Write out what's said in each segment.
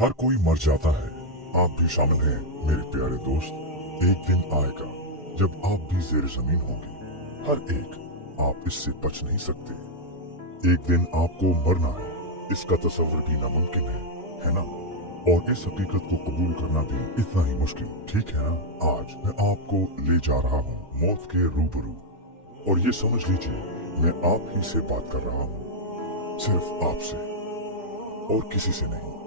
हर कोई मर जाता है, आप भी शामिल हैं मेरे प्यारे दोस्त। एक दिन आएगा जब आप भी ज़ेर ज़मीन होंगे, हर एक, आप इससे बच नहीं सकते। एक दिन आपको मरना है, इसका तस्वर भी नामुमकिन है ना? और इस हकीकत को कबूल करना भी इतना ही मुश्किल, ठीक है ना? आज मैं आपको ले जा रहा हूँ मौत के रूबरू, और ये समझ लीजिए मैं आप ही से बात कर रहा हूँ, सिर्फ आपसे और किसी से नहीं।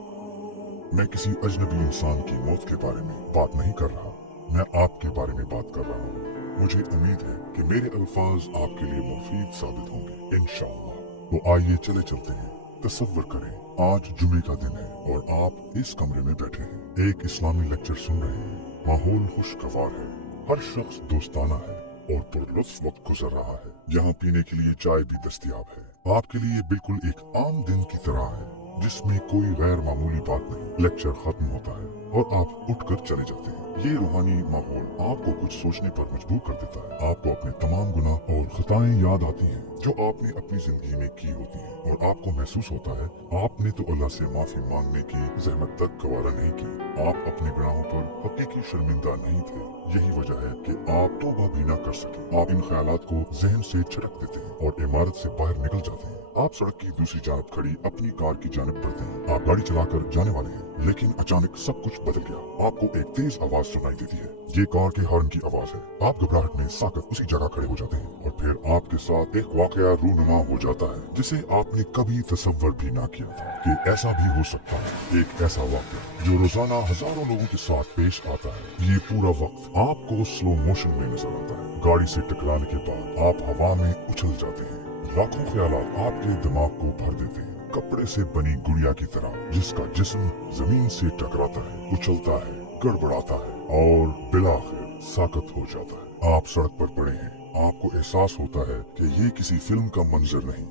मैं किसी अजनबी इंसान की मौत के बारे में बात नहीं कर रहा, मैं आपके बारे में बात कर रहा हूँ। मुझे उम्मीद है कि मेरे अल्फाज आपके लिए मुफीद साबित होंगे इंशाअल्लाह। तो आइए चले चलते हैं। तसव्वुर करें, आज जुमे का दिन है और आप इस कमरे में बैठे हैं, एक इस्लामी लेक्चर सुन रहे हैं। माहौल खुशगवार है, हर शख्स दोस्ताना है और पुरलुत्फ वक्त गुजर रहा है। यहाँ पीने के लिए चाय भी दस्तयाब है। आपके लिए बिल्कुल एक आम दिन की तरह है, जिसमें कोई गैर मामूली बात नहीं। लेक्चर खत्म होता है और आप उठकर चले जाते हैं। ये रूहानी माहौल आपको कुछ सोचने पर मजबूर कर देता है। आपको अपने तमाम गुनाह और खताएं याद आती हैं जो आपने अपनी जिंदगी में की होती हैं, और आपको महसूस होता है आपने तो अल्लाह से माफी मांगने की जहमत तक गवारा नहीं की। आप अपने गुनाहों पर हकीकी शर्मिंदा नहीं थे। यही वजह है कि आप तौबा भी ना कर सके। आप इन ख्यालात को जहन से छटक देते हैं और इमारत से बाहर निकल जाते हैं। आप सड़क की दूसरी जानब खड़ी अपनी कार की जानब बढ़ते हैं। आप गाड़ी चलाकर जाने वाले हैं, लेकिन अचानक सब कुछ बदल गया। आपको एक तेज आवाज सुनाई देती है। ये कार के हॉर्न की आवाज है। आप घबराहट में साकत उसी जगह खड़े हो जाते हैं, और फिर आपके साथ एक वाकया रूनुमा हो जाता है जिसे आपने कभी तसव्वुर भी ना किया था कि ऐसा भी हो सकता है। एक ऐसा वाकया जो रोजाना हजारों लोगों के साथ पेश आता है। ये पूरा वक्त आपको स्लो मोशन में नजर आता है। गाड़ी से टकराने के बाद आप हवा में उछल जाते हैं। लाखों ख्यालात आपके दिमाग को भर देते हैं, कपड़े से बनी गुड़िया की तरह जिसका जिस्म जमीन से टकराता है, उछलता है, गड़बड़ाता है और बिलाखिर साकत हो जाता है। आप सड़क पर पड़े हैं। आपको एहसास होता है कि ये किसी फिल्म का मंजर नहीं,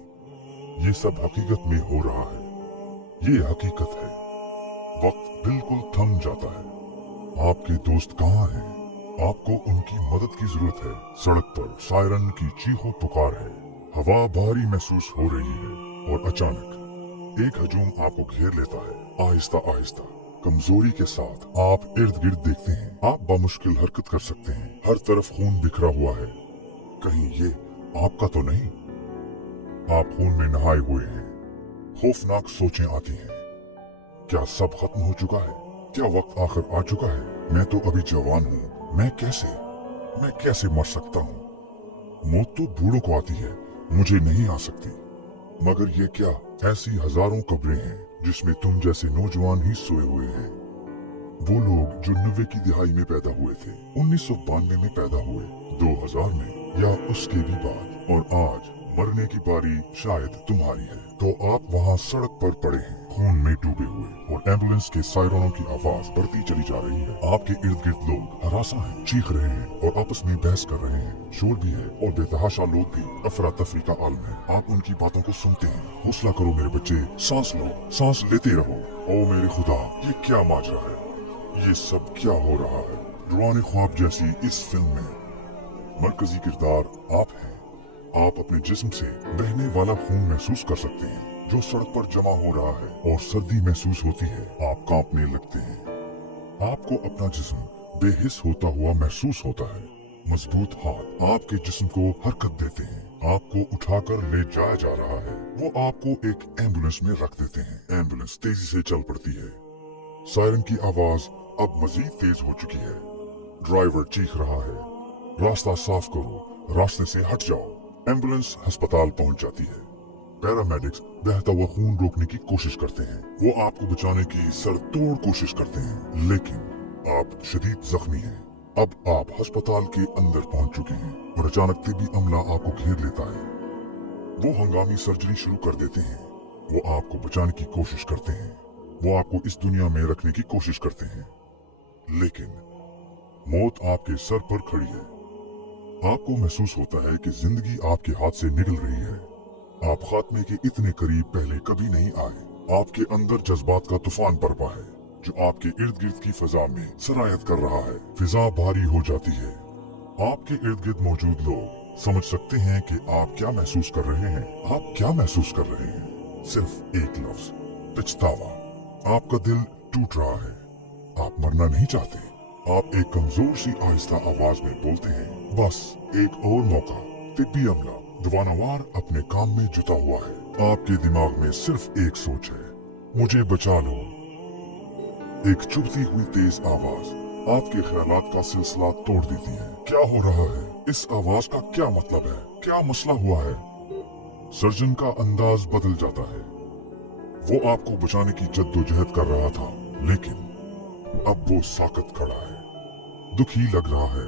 ये सब हकीकत में हो रहा है। ये हकीकत है। वक्त बिल्कुल थम जाता है। आपके दोस्त कहाँ हैं? आपको उनकी मदद की जरूरत है। सड़क पर सायरन की चीखों पुकार है। हवा भारी महसूस हो रही है और अचानक एक हजूम आपको घेर लेता है। आहिस्ता आहिस्ता, कमजोरी के साथ आप इर्द गिर्द देखते हैं। आप बामुश्किल हरकत कर सकते हैं। हर तरफ खून बिखरा हुआ है। कहीं ये आपका तो नहीं? आप खून में नहाए हुए हैं। खौफनाक सोचें आती हैं। क्या सब खत्म हो चुका है? क्या वक्त आखिर आ चुका है? मैं तो अभी जवान हूँ। मैं कैसे मर सकता हूँ? मौत तो बूढ़ों को आती है, मुझे नहीं आ सकती। मगर ये क्या, ऐसी हजारों कब्रें हैं जिसमें तुम जैसे नौजवान ही सोए हुए हैं। वो लोग जो 90 की दिहाई में पैदा हुए थे, 1992 में पैदा हुए, 2000 में या उसके भी बाद, और आज मरने की बारी शायद तुम्हारी है। तो आप वहाँ सड़क पर पड़े हैं, खून में डूबे हुए, और एम्बुलेंस के सायरनों की आवाज बढ़ती चली जा रही है। आपके इर्द गिर्द लोग हरासा हैं, चीख रहे हैं और आपस में बहस कर रहे हैं। शोर भी है और बेतहाशा लोग भी। अफरा तफरी का आलम है। आप उनकी बातों को सुनते हैं। हौसला करो मेरे बच्चे, सांस लो, सांस लेते रहो। ओ मेरे खुदा, ये क्या माजरा है? ये सब क्या हो रहा है? रुआने ख्वाब जैसी इस फिल्म में मरकजी किरदार आप हैं। आप अपने जिस्म से बहने वाला खून महसूस कर सकते हैं जो सड़क पर जमा हो रहा है, और सर्दी महसूस होती है। आप कांपने लगते हैं। आपको अपना जिस्म बेहिस होता हुआ महसूस होता है। मजबूत हाथ आपके जिस्म को हरकत देते हैं। आपको उठाकर ले जाया जा रहा है। वो आपको एक एम्बुलेंस में रख देते हैं। एम्बुलेंस तेजी से चल पड़ती है। सायरन की आवाज अब मजीद तेज हो चुकी है। ड्राइवर चीख रहा है, रास्ता साफ करो, रास्ते से हट जाओ। एम्बुलेंस अस्पताल पहुंच जाती है। पैरामेडिक्स बहता हुआ खून रोकने की कोशिश करते हैं। वो आपको बचाने की सरतोड़ कोशिश करते हैं, लेकिन आप शदीद जख्मी हैं। अब आप अस्पताल के अंदर पहुंच चुके हैं और अचानक तिब्बी अमला आपको घेर लेता है। वो हंगामी सर्जरी शुरू कर देते हैं। वो आपको बचाने की कोशिश करते हैं। वो आपको इस दुनिया में रखने की कोशिश करते हैं, लेकिन मौत आपके सर पर खड़ी है। आपको महसूस होता है कि जिंदगी आपके हाथ से निकल रही है। आप खात्मे के इतने करीब पहले कभी नहीं आए। आपके अंदर जज्बात का तूफान बरपा है जो आपके इर्द गिर्द की फिजा में सरायत कर रहा है। फिजा भारी हो जाती है। आपके इर्द गिर्द मौजूद लोग समझ सकते हैं कि आप क्या महसूस कर रहे हैं। आप क्या महसूस कर रहे हैं? सिर्फ एक लफ्ज, पछतावा। आपका दिल टूट रहा है। आप मरना नहीं चाहते। आप एक कमजोर सी आहिस्ता आवाज में बोलते हैं, बस एक और मौका। तिब्बी अमला दवानावार अपने काम में जुटा हुआ है। आपके दिमाग में सिर्फ एक सोच है, मुझे बचा लो। एक चुभती हुई तेज आवाज आपके ख्यालात का सिलसिला तोड़ देती है। क्या हो रहा है? इस आवाज का क्या मतलब है? क्या मसला हुआ है? सर्जन का अंदाज बदल जाता है। वो आपको बचाने की जद्दोजहद कर रहा था, लेकिन अब वो साकत खड़ा है, दुखी लग रहा है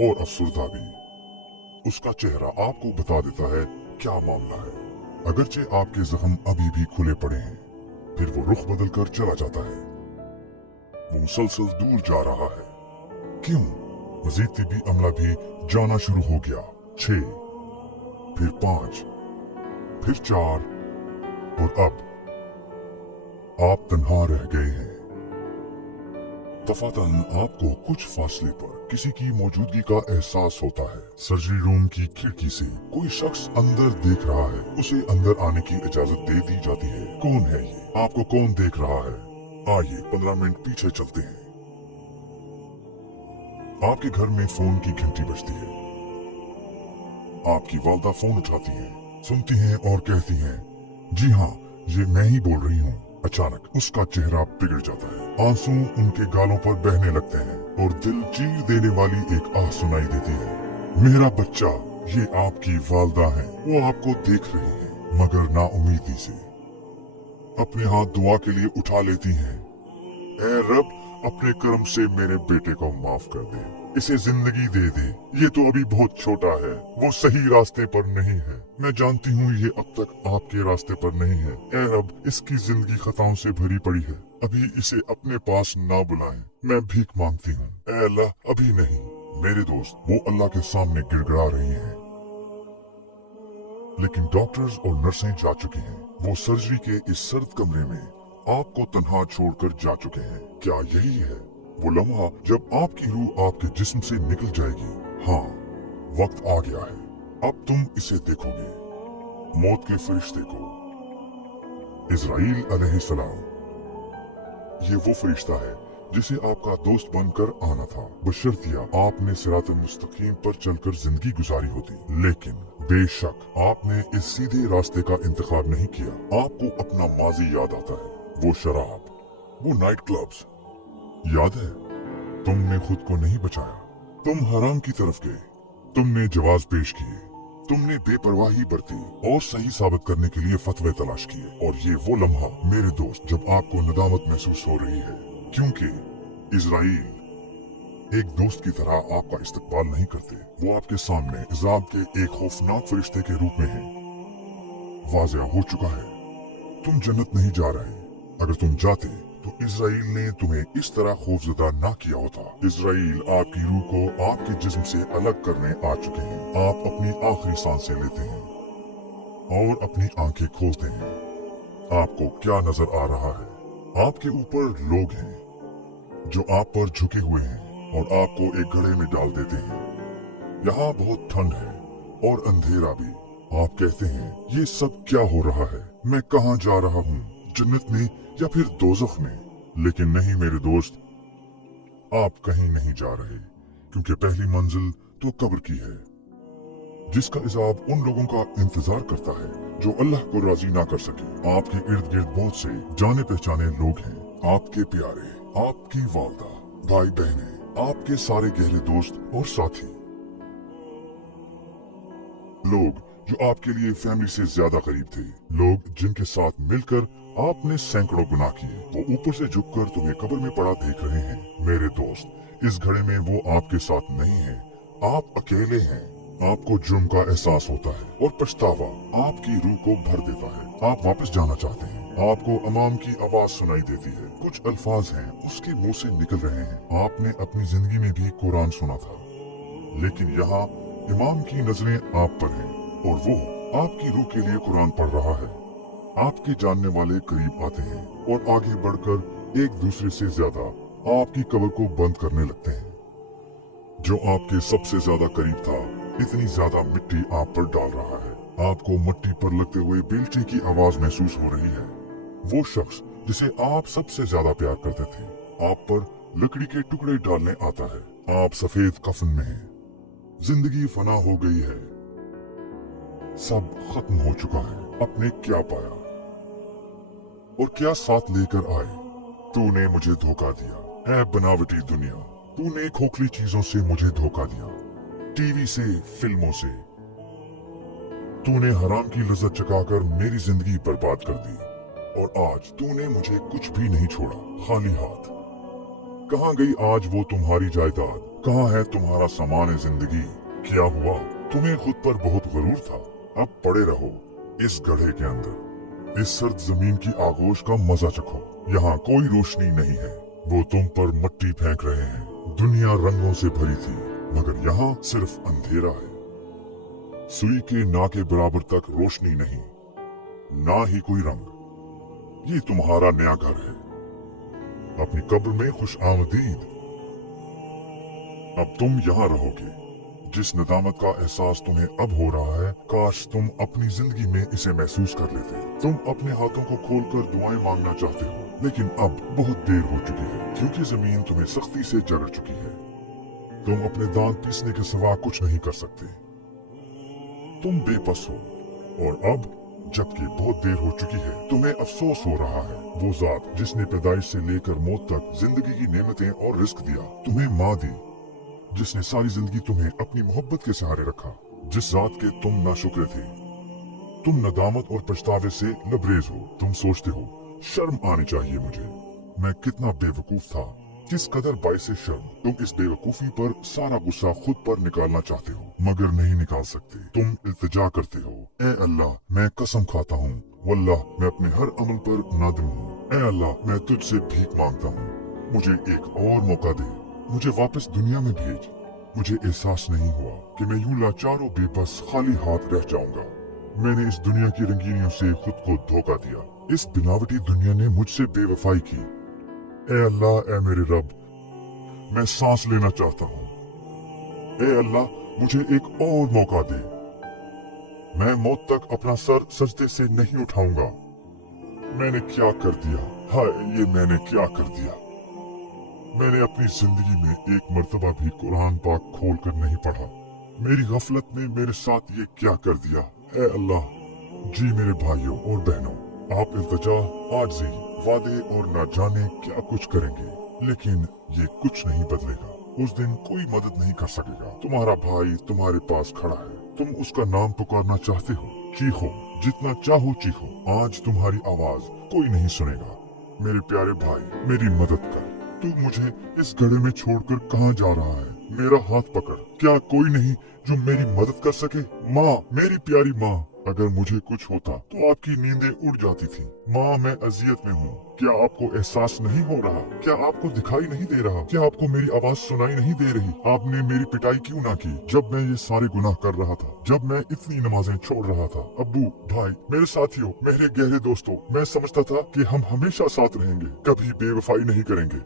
और अफसुर्दा भी। उसका चेहरा आपको बता देता है क्या मामला है। अगरचे आपके जख्म अभी भी खुले पड़े हैं, फिर वो रुख बदलकर चला जाता है। वो मुसलसल दूर जा रहा है। क्यों? मजीद तिब्बी अमला भी जाना शुरू हो गया। 6, फिर 5, फिर 4 और अब आप तन्हा रह गए हैं। दफातन आपको कुछ फासले पर किसी की मौजूदगी का एहसास होता है। सर्जरी रूम की खिड़की से कोई शख्स अंदर देख रहा है। उसे अंदर आने की इजाजत दे दी जाती है। कौन है ये? आपको कौन देख रहा है? आइए 15 मिनट पीछे चलते हैं। आपके घर में फोन की घंटी बजती है। आपकी वालदा फोन उठाती है, सुनती हैं और कहती हैं, जी हाँ, ये मैं ही बोल रही हूँ। अचानक उसका चेहरा बिगड़ जाता है। आंसू उनके गालों पर बहने लगते हैं और दिल चीर देने वाली एक आह सुनाई देती है। मेरा बच्चा, ये आपकी वालदा है। वो आपको देख रही है, मगर नाउमीदी से। अपने हाथ दुआ के लिए उठा लेती हैं। ऐ रब, अपने कर्म से मेरे बेटे को माफ कर दे, इसे जिंदगी दे दे। ये तो अभी बहुत छोटा है, वो सही रास्ते पर नहीं है। मैं जानती हूँ ये अब तक आपके रास्ते पर नहीं है। ऐ रब, इसकी जिंदगी खताओं से भरी पड़ी है, अभी इसे अपने पास ना बुलाएं। मैं भीख मांगती हूँ। ऐ अल्लाह, अभी नहीं। मेरे दोस्त वो अल्लाह के सामने गिड़गिड़ा रही हैं, लेकिन डॉक्टर्स और नर्सें जा चुकी हैं। वो सर्जरी के इस सर्द कमरे में आपको तन्हा छोड़कर जा चुके हैं। क्या यही है वो लम्हा जब आपकी रूह आपके जिस्म से निकल जाएगी? हाँ, वक्त आ गया है। अब तुम इसे देखोगे, मौत के फरिश्ते को, इजराइल अलैहिस्सलाम। ये वो फरिश्ता है जिसे आपका दोस्त बनकर आना था, बशर्तिया आपने सिरात मुस्तकीम पर चलकर जिंदगी गुजारी होती। लेकिन बेशक आपने इस सीधे रास्ते का इंतखाब नहीं किया। आपको अपना माजी याद आता है, वो शराब, वो नाइट क्लब्स। याद है, तुमने खुद को नहीं बचाया, तुम हराम की तरफ गए, तुमने जवाब पेश किए, तुमने बेपरवाही बरती और सही साबित करने के लिए फतवे तलाश किए। और ये वो लम्हा मेरे दोस्त जब आपको नदामत महसूस हो रही है, क्योंकि इजराइल एक दोस्त की तरह आपका इस्तकबाल नहीं करते। वो आपके सामने इज़ाब के एक खौफनाक फरिश्ते के रूप में है। वाज़ेह हो चुका है, तुम जन्नत नहीं जा रहे। अगर तुम जाते तो इजराइल ने तुम्हें इस तरह खौफजदा ना किया होता। इजराइल आपकी रूह को आपके जिस्म से अलग करने आ चुके हैं। आप अपनी आखिरी सांसें लेते हैं और अपनी आंखें खोलते हैं। आपको क्या नजर आ रहा है? आपके ऊपर लोग हैं जो आप पर झुके हुए हैं और आपको एक घड़े में डाल देते हैं। यहाँ बहुत ठंड है और अंधेरा भी। आप कहते हैं, ये सब क्या हो रहा है? मैं कहाँ जा रहा हूँ, जन्नत में या फिर दोज़ख में? लेकिन नहीं मेरे दोस्त, आप कहीं नहीं जा रहे, क्योंकि पहली मंजिल तो कब्र की है, जिसका इज़ाब उन लोगों का इंतजार करता है जो अल्लाह को राजी ना कर सके। आपके इर्द गिर्द बहुत से जाने पहचाने लोग हैं, आपके प्यारे, आपकी वालदा, भाई बहने, आपके सारे गहरे दोस्त और साथी, लोग जो आपके लिए फैमिली से ज्यादा करीब थे, लोग जिनके साथ मिलकर आपने सैकड़ों गुनाह किए। वो ऊपर से झुककर तुम्हें कब्र में पड़ा देख रहे हैं। मेरे दोस्त, इस घड़े में वो आपके साथ नहीं है, आप अकेले हैं। आपको जुर्म का एहसास होता है और पछतावा आपकी रूह को भर देता है। आप वापस जाना चाहते हैं। आपको अमाम की आवाज सुनाई देती है, कुछ अल्फाज हैं उसके मुंह से निकल रहे हैं। आपने अपनी जिंदगी में भी कुरान सुना था, लेकिन यहाँ इमाम की नजरें आप पर हैं और वो आपकी रूह के लिए कुरान पढ़ रहा है। आपके जानने वाले करीब आते हैं और आगे बढ़कर एक दूसरे से ज्यादा आपकी कब्र को बंद करने लगते हैं। जो आपके सबसे ज्यादा करीब था, इतनी ज्यादा मिट्टी आप पर डाल रहा है। आपको मिट्टी पर लगते हुए बेलचे की आवाज महसूस हो रही है। वो शख्स जिसे आप सबसे ज्यादा प्यार करते थे, आप पर लकड़ी के टुकड़े डालने आता है। आप सफेद कफन में हैं, जिंदगी फना हो गई है, सब खत्म हो चुका है। आपने क्या पाया और क्या साथ लेकर आए? तूने मुझे धोखा दिया है बनावटी दुनिया, तूने खोखली चीजों से मुझे धोखा दिया, टीवी से, फिल्मों से। तूने हराम की लज्जत चखाकर मेरी जिंदगी बर्बाद कर दी और आज तूने मुझे कुछ भी नहीं छोड़ा, खाली हाथ। कहाँ गई आज वो तुम्हारी जायदाद? कहाँ है तुम्हारा सामान जिंदगी? क्या हुआ? तुम्हें खुद पर बहुत गरूर था। अब पड़े रहो इस गड्ढे के अंदर, इस सर्द जमीन की आगोश का मजा चखो। यहाँ कोई रोशनी नहीं है, वो तुम पर मट्टी फेंक रहे हैं। दुनिया रंगों से भरी थी मगर यहाँ सिर्फ अंधेरा है। सुई के ना के बराबर तक रोशनी नहीं, ना ही कोई रंग। ये तुम्हारा नया घर है, अपनी कब्र में खुश आमदीद। अब तुम यहाँ रहोगे। जिस नदामत का एहसास तुम्हें अब हो रहा है, काश तुम अपनी जिंदगी में इसे महसूस कर लेते। तुम अपने हाथों को खोलकर दुआएं मांगना चाहते हो, लेकिन अब बहुत देर हो चुकी है, क्योंकि जमीन तुम्हें सख्ती से जकड़ चुकी है। तुम अपने दांत पीसने के सिवा कुछ नहीं कर सकते। तुम बेबस हो और अब जबकि बहुत देर हो चुकी है, तुम्हें अफसोस हो रहा है। वो जात जिसने पैदाइश से लेकर मौत तक जिंदगी की नेमतें और रिस्क दिया, तुम्हें माँ दी, जिसने सारी जिंदगी तुम्हें अपनी मोहब्बत के सहारे रखा, जिस जात के तुम नाशुक्र थे। तुम नदामत और पछतावे से लबरेज हो। तुम सोचते हो शर्म आनी चाहिए मुझे, मैं कितना बेवकूफ था, किस कदर बाइस शर्म। तुम इस बेवकूफी पर सारा गुस्सा खुद पर निकालना चाहते हो मगर नहीं निकाल सकते। तुम इल्तिजा करते हो, ए अल्लाह मैं कसम खाता हूँ, वल्लाह मैं अपने हर अमल पर नादिम हूँ। ए अल्लाह मैं तुझसे भीख मांगता हूँ, मुझे एक और मौका दे, मुझे वापस दुनिया में भेज। मुझे एहसास नहीं हुआ कि मैं यूं लाचार और बेबस खाली हाथ रह जाऊंगा। मैंने इस दुनिया की रंगीनियों से खुद को धोखा दिया। इस बनावटी दुनिया ने मुझसे बेवफाई की। ए अल्लाह, ए मेरे रब, मैं सांस लेना चाहता हूँ। ए अल्लाह मुझे एक और मौका दे, मैं मौत तक अपना सर सजदे से नहीं उठाऊंगा। मैंने क्या कर दिया, हाय ये मैंने क्या कर दिया। मैंने अपनी जिंदगी में एक मर्तबा भी कुरान पाक खोल कर नहीं पढ़ा। मेरी गफलत ने मेरे साथ ये क्या कर दिया। ए अल्लाह, जी मेरे भाइयों और बहनों, आप इल्तिजा, आजिज़ी, वादे और ना जाने क्या कुछ करेंगे, लेकिन ये कुछ नहीं बदलेगा। उस दिन कोई मदद नहीं कर सकेगा। तुम्हारा भाई तुम्हारे पास खड़ा है, तुम उसका नाम पुकारना चाहते हो, चीखो, जितना चाहो चीखो। आज तुम्हारी आवाज कोई नहीं सुनेगा। मेरे प्यारे भाई, मेरी मदद कर। तू मुझे इस गड्ढे में छोड़कर कहाँ जा रहा है? मेरा हाथ पकड़। क्या कोई नहीं जो मेरी मदद कर सके? माँ, मेरी प्यारी माँ, अगर मुझे कुछ होता तो आपकी नींदें उड़ जाती थी। माँ, मैं अजियत में हूँ। क्या आपको एहसास नहीं हो रहा? क्या आपको दिखाई नहीं दे रहा? क्या आपको मेरी आवाज सुनाई नहीं दे रही? आपने मेरी पिटाई क्यों ना की जब मैं ये सारे गुनाह कर रहा था, जब मैं इतनी नमाजें छोड़ रहा था? अब्बू, भाई, मेरे साथियों, मेरे गहरे दोस्तों, मैं समझता था कि हम हमेशा साथ रहेंगे, कभी बेवफाई नहीं करेंगे।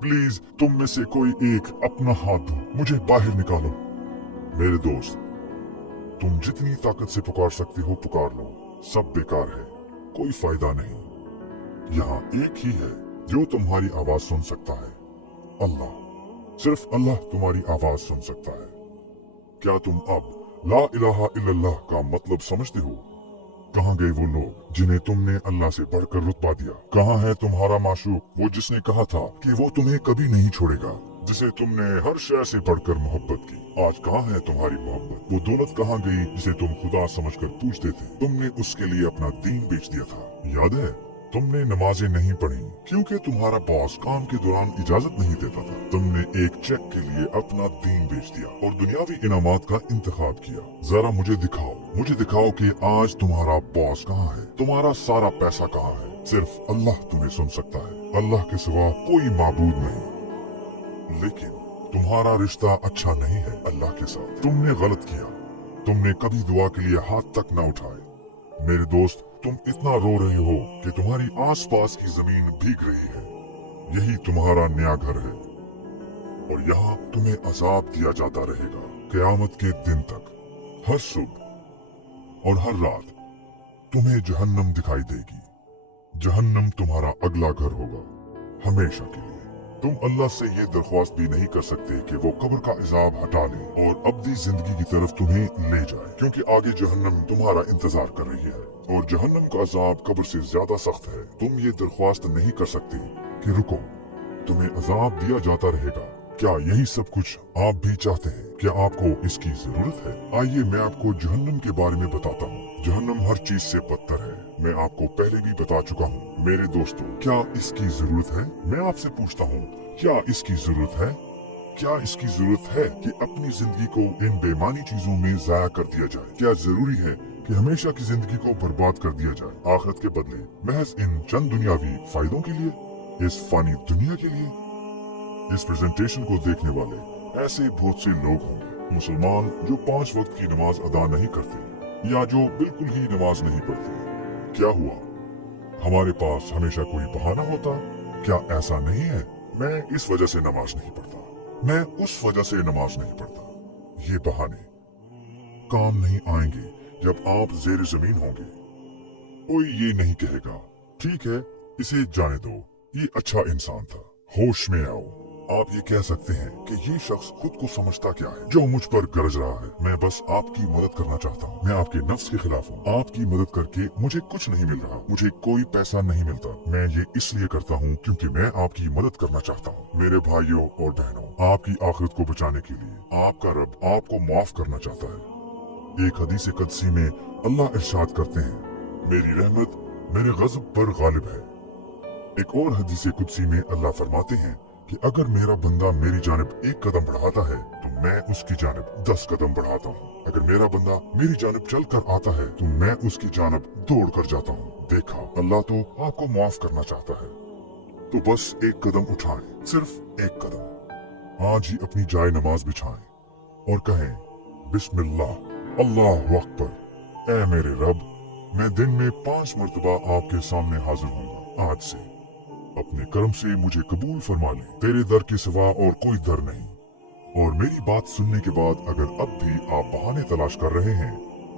प्लीज तुम में से कोई एक अपना हाथ दो, मुझे बाहर निकालो। मेरे दोस्त, तुम जितनी ताकत से पुकार सकते हो पुकार लो, सब बेकार है, कोई फायदा नहीं। यहाँ एक ही है जो तुम्हारी आवाज सुन सकता है, अल्लाह। सिर्फ अल्लाह तुम्हारी आवाज सुन सकता है। क्या तुम अब ला इलाहा इल्लल्लाह का मतलब समझते हो? कहाँ गए वो लोग जिन्हें तुमने अल्लाह से बढ़कर रुतबा दिया? कहाँ है तुम्हारा माशूक, वो जिसने कहा था कि वो तुम्हें कभी नहीं छोड़ेगा, जिसे तुमने हर शय से बढ़कर मोहब्बत की? आज कहाँ है तुम्हारी मोहब्बत? वो दौलत कहाँ गई जिसे तुम खुदा समझकर पूछते थे? तुमने उसके लिए अपना दीन बेच दिया था, याद है? तुमने नमाजें नहीं पढ़ी क्योंकि तुम्हारा बॉस काम के दौरान इजाजत नहीं देता था। तुमने एक चेक के लिए अपना दीन बेच दिया और दुनियावी इनामात का इंतखाब किया। जरा मुझे दिखाओ कि आज तुम्हारा बॉस कहाँ है, तुम्हारा सारा पैसा कहाँ है? सिर्फ अल्लाह तुम्हें सुन सकता है, अल्लाह के सिवा कोई माबूद नहीं। लेकिन तुम्हारा रिश्ता अच्छा नहीं है अल्लाह के साथ। तुमने गलत किया, तुमने कभी दुआ के लिए हाथ तक न उठाए। मेरे दोस्त, तुम इतना रो रहे हो कि तुम्हारी आसपास की जमीन भीग रही है। यही तुम्हारा नया घर है और यहाँ तुम्हें अजाब दिया जाता रहेगा क़यामत के दिन तक। हर सुबह और हर रात तुम्हें जहन्नम दिखाई देगी, जहन्नम तुम्हारा अगला घर होगा, हमेशा के लिए। तुम अल्लाह से ये दरख्वास्त भी नहीं कर सकते कि वो कब्र का इजाब हटा ले और अब्दी जिंदगी की तरफ तुम्हें ले जाए, क्योंकि आगे जहन्नम तुम्हारा इंतजार कर रही है और जहन्नम का अजाब कब्र से ज्यादा सख्त है। तुम ये दरख्वास्त नहीं कर सकते कि रुको, तुम्हें अजाब दिया जाता रहेगा। क्या यही सब कुछ आप भी चाहते हैं? क्या आपको इसकी जरूरत है? आइए मैं आपको जहन्नम के बारे में बताता हूँ। जहन्नम हर चीज से बदतर है, मैं आपको पहले भी बता चुका हूँ। मेरे दोस्तों, क्या इसकी जरूरत है? मैं आपसे पूछता हूँ, क्या इसकी जरूरत है? क्या इसकी जरूरत है कि अपनी जिंदगी को इन बेमानी चीजों में जाया कर दिया जाए? क्या जरूरी है कि हमेशा की जिंदगी को बर्बाद कर दिया जाए आखिरत के बदले महज इन चंद दुनियावी फायदों के लिए, इस फानी दुनिया के लिए? इस प्रेजेंटेशन को देखने वाले ऐसे बहुत से लोग होंगे, मुसलमान जो 5 वक्त की नमाज अदा नहीं करते या जो बिल्कुल ही नमाज नहीं पढ़ते। क्या हुआ, हमारे पास हमेशा कोई बहाना होता? क्या ऐसा नहीं है? मैं इस वजह से नमाज नहीं पढ़ता, मैं उस वजह से नमाज नहीं पढ़ता। ये बहाने काम नहीं आएंगे जब आप जेर जमीन होंगे। कोई ये नहीं कहेगा ठीक है इसे जाने दो, ये अच्छा इंसान था। होश में आओ। आप ये कह सकते हैं कि ये शख्स खुद को समझता क्या है जो मुझ पर गरज रहा है। मैं बस आपकी मदद करना चाहता हूँ। मैं आपके नफ्स के खिलाफ हूँ। आपकी मदद करके मुझे कुछ नहीं मिल रहा, मुझे कोई पैसा नहीं मिलता। मैं ये इसलिए करता हूँ क्योंकि मैं आपकी मदद करना चाहता हूँ। मेरे भाइयों और बहनों, आपकी आखिरत को बचाने के लिए आपका रब आपको माफ करना चाहता है। एक हदीस क़ुदसी में अल्लाह इरशाद करते हैं, मेरी रहमत मेरे गज़ब पर गालिब है। एक और हदीस क़ुदसी में अल्लाह फरमाते हैं कि अगर मेरा बंदा मेरी जानिब 1 कदम बढ़ाता है तो मैं उसकी जानिब 10 कदम बढ़ाता हूँ। अगर मेरा बंदा मेरी जानिब चल कर आता है तो मैं उसकी जानिब दौड़ कर जाता हूँ। देखा, अल्लाह तो आपको माफ करना चाहता है, तो बस 1 कदम उठाएं, सिर्फ 1 कदम। आज ही अपनी जाए नमाज बिछाएं और कहें, बिस्मिल्लाह, अल्लाहु अकबर। ऐ मेरे रब, मैं दिन में 5 मर्तबा आपके सामने हाजिर हूँ। आज से अपने कर्म से मुझे कबूल फरमा ले। तेरे दर के सिवा और कोई दर नहीं। और मेरी बात सुनने के बाद अगर अब भी आप बहाने तलाश कर रहे हैं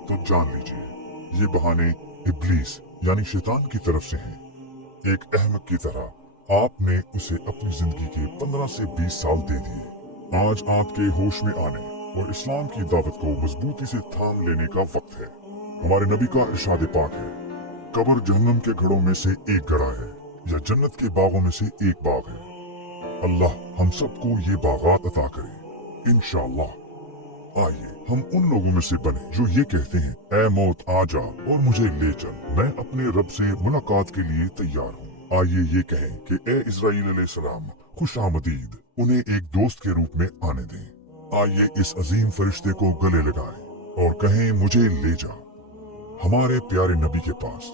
तो जान लीजिए ये बहाने इब्लीस यानी शैतान की तरफ से हैं। एक अहमक की तरह आपने उसे अपनी जिंदगी के 15 से 20 साल दे दिए। आज आपके होश में आने और इस्लाम की दावत को मजबूती से थाम लेने का वक्त है। हमारे नबी का इरशाद पाक है, कब्र जहन्नम के घड़ों में से एक गड़ा है या जन्नत के बागों में से एक बाग है। अल्लाह हम सबको ये बागात अता करे इंशाअल्लाह। आइए हम उन लोगों में से बने जो ये कहते हैं, ऐ मौत आ जा और मुझे ले चल, मैं अपने रब से मुलाकात के लिए तैयार हूँ। आइए ये कहें कि ऐ इस्राईल अलैहिस्सलाम खुश आमदीद, उन्हें एक दोस्त के रूप में आने दें। आइए इस अजीम फरिश्ते को गले लगाएं और कहें, मुझे ले जा हमारे प्यारे नबी के पास।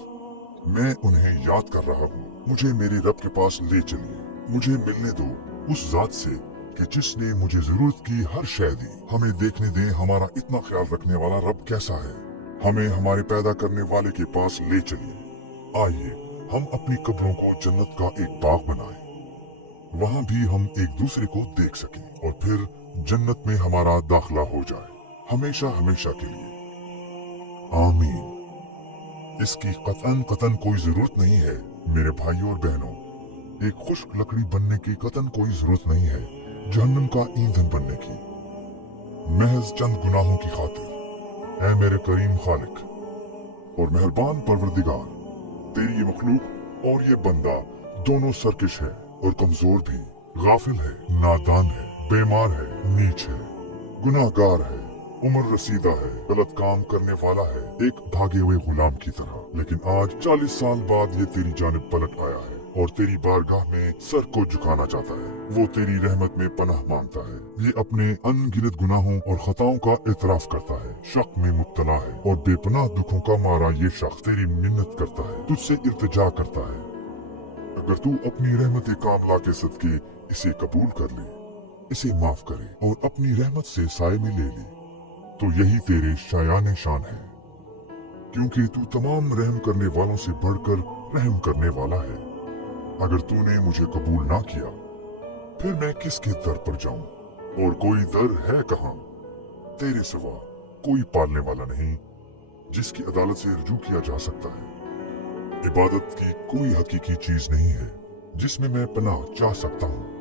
मैं उन्हें याद कर रहा हूँ, मुझे मेरे रब के पास ले चलिए। मुझे मिलने दो उस जात से कि जिसने मुझे जरूरत की हर शय दी। हमें देखने दें हमारा इतना ख्याल रखने वाला रब कैसा है। हमें हमारे पैदा करने वाले के पास ले चलिए। आइए हम अपनी कब्रों को जन्नत का एक बाग बनाएं। वहाँ भी हम एक दूसरे को देख सकें और फिर जन्नत में हमारा दाखिला हो जाए हमेशा हमेशा के लिए। आमीन। इसकी कतन कोई जरूरत नहीं है मेरे भाइयों और बहनों। एक खुश्क लकड़ी बनने की कतन कोई जरूरत नहीं है जहन्नम का ईंधन बनने की। महज चंद गुनाहों की खातिर ऐ मेरे करीम खालिक और मेहरबान परवरदिगार, तेरी ये मखलूक और ये बंदा दोनों सरकश है और कमजोर भी, गाफिल है, नादान है, बीमार है, नीच है, गुनाहगार है, उम्र रसीदा है, गलत काम करने वाला है, एक भागे हुए गुलाम की तरह। लेकिन आज 40 साल बाद ये तेरी जानिब पलट आया है और तेरी बारगाह में सर को झुकाना चाहता है। वो तेरी रहमत में पनाह मांगता है। ये अपने अनगिनत गुनाहों और खताओं का इतराफ करता है, शक में मुब्तला है और बेपनाह दुखों का मारा ये शख्स तेरी मिन्नत करता है, तुझसे इल्तिजा करता है। अगर तू अपनी रहमत कामला के सदके इसे कबूल कर ले, इसे माफ करे और अपनी रहमत से साए में ले ले, तो यही तेरे शायान शान है, क्योंकि तू तमाम रहम करने वालों से बढ़कर रहम करने वाला है। अगर तूने मुझे कबूल ना किया फिर मैं किसके दर पर जाऊं? और कोई दर है कहाँ? तेरे सिवा कोई पालने वाला नहीं जिसकी अदालत से रुजू किया जा सकता है। इबादत की कोई हकीकी चीज नहीं है जिसमें मैं पनाह चाह सकता हूँ।